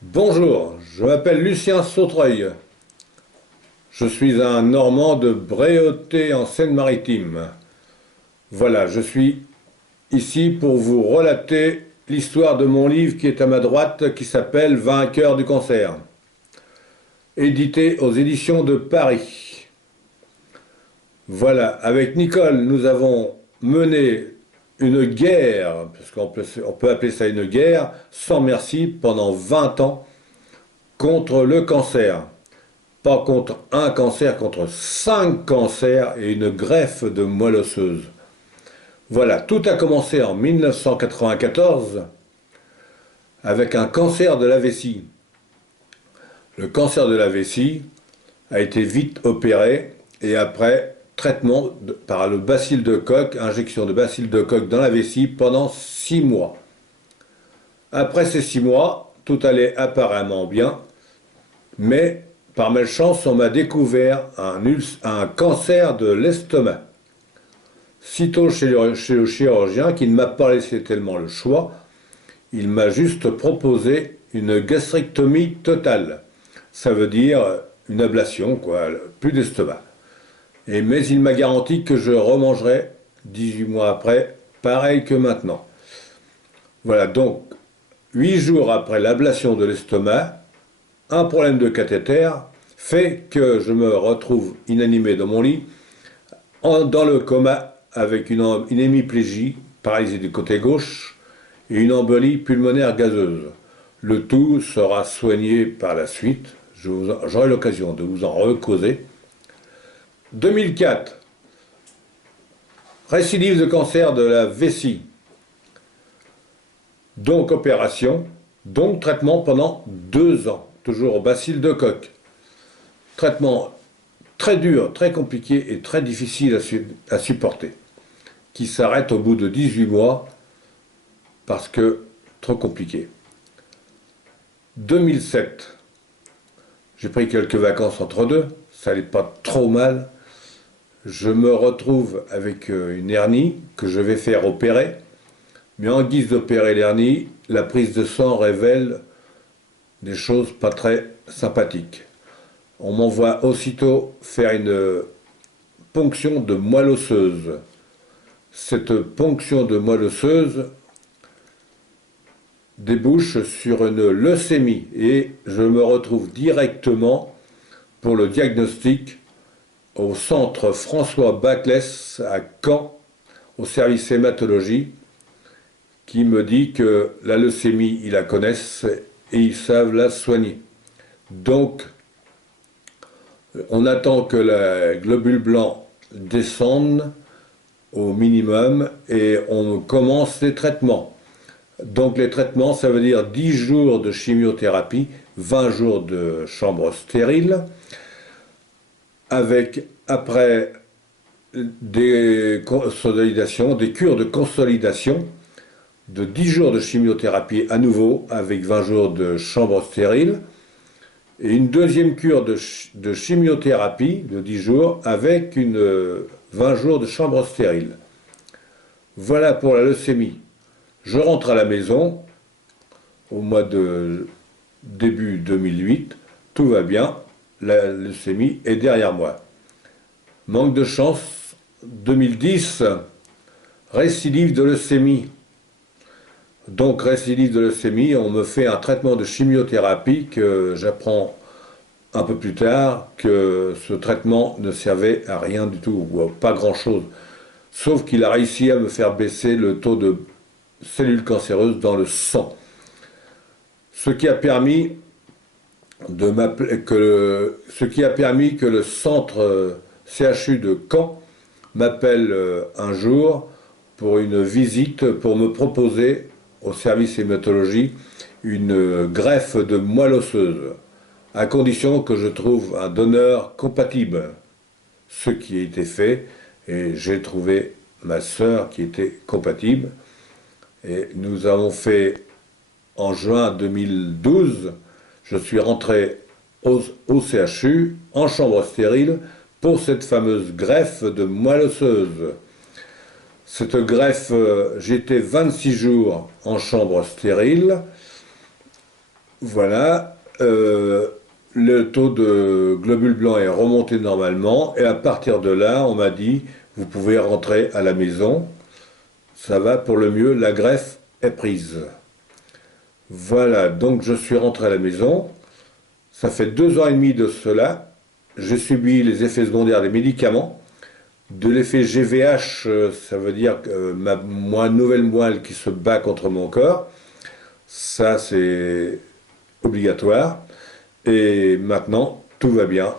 Bonjour, je m'appelle Lucien Sautreuil. Je suis un Normand de Bréauté en Seine-Maritime. Voilà, je suis ici pour vous relater l'histoire de mon livre qui est à ma droite, qui s'appelle Vainqueur du cancer, édité aux éditions de Paris. Voilà, avec Nicole, nous avons mené une guerre, parce on peut appeler ça une guerre, sans merci, pendant 20 ans, contre le cancer. Pas contre un cancer, contre 5 cancers et une greffe de moelle osseuse. Voilà, tout a commencé en 1994 avec un cancer de la vessie. Le cancer de la vessie a été vite opéré et après traitement par le bacille de Koch, injection de bacille de Koch dans la vessie pendant 6 mois. Après ces 6 mois, tout allait apparemment bien, mais par malchance, on m'a découvert un cancer de l'estomac. Sitôt chez le chirurgien, qui ne m'a pas laissé tellement le choix, il m'a juste proposé une gastrectomie totale. Ça veut dire une ablation, quoi, plus d'estomac. Mais il m'a garanti que je remangerais 18 mois après, pareil que maintenant. Voilà, donc 8 jours après l'ablation de l'estomac, un problème de cathéter fait que je me retrouve inanimé dans mon lit, dans le coma, avec une hémiplégie, paralysée du côté gauche, et une embolie pulmonaire gazeuse. Le tout sera soigné par la suite. J'aurai l'occasion de vous en recauser. 2004, récidive de cancer de la vessie. Donc opération, donc traitement pendant 2 ans, toujours au bacille de Koch. Traitement très dur, très compliqué et très difficile à supporter, qui s'arrête au bout de 18 mois parce que trop compliqué. 2007, j'ai pris quelques vacances entre deux, ça n'allait pas trop mal. Je me retrouve avec une hernie que je vais faire opérer, mais en guise d'opérer l'hernie, la prise de sang révèle des choses pas très sympathiques. On m'envoie aussitôt faire une ponction de moelle osseuse. Cette ponction de moelle osseuse débouche sur une leucémie et je me retrouve directement pour le diagnostic au centre François Baclès à Caen, au service hématologie, qui me dit que la leucémie, ils la connaissent et ils savent la soigner. Donc, on attend que la globule blanc descende au minimum et on commence les traitements. Donc les traitements, ça veut dire 10 jours de chimiothérapie, 20 jours de chambre stérile, avec après des consolidations, des cures de consolidation de 10 jours de chimiothérapie à nouveau, avec 20 jours de chambre stérile, et une deuxième cure de chimiothérapie de 10 jours avec 20 jours de chambre stérile. Voilà pour la leucémie. Je rentre à la maison au mois de début 2008, tout va bien, la leucémie est derrière moi. Manque de chance, 2010, récidive de leucémie. Donc récidive de leucémie, on me fait un traitement de chimiothérapie que j'apprends un peu plus tard que ce traitement ne servait à rien du tout, ou à pas grand-chose. Sauf qu'il a réussi à me faire baisser le taux de cellules cancéreuses dans le sang. Ce qui a permis que le centre CHU de Caen m'appelle un jour pour une visite pour me proposer au service hématologie une greffe de moelle osseuse, à condition que je trouve un donneur compatible. Ce qui a été fait, et j'ai trouvé ma sœur qui était compatible. Et nous avons fait en juin 2012, je suis rentré au CHU en chambre stérile pour cette fameuse greffe de moelle osseuse. Cette greffe, j'étais 26 jours en chambre stérile Voilà, le taux de globules blancs est remonté normalement et à partir de là, on m'a dit, vous pouvez rentrer à la maison, ça va pour le mieux, la greffe est prise. Voilà, donc je suis rentré à la maison, ça fait 2 ans et demi de cela, j'ai subi les effets secondaires des médicaments, de l'effet GVH, ça veut dire que ma nouvelle moelle qui se bat contre mon corps, ça c'est obligatoire. Et maintenant, tout va bien.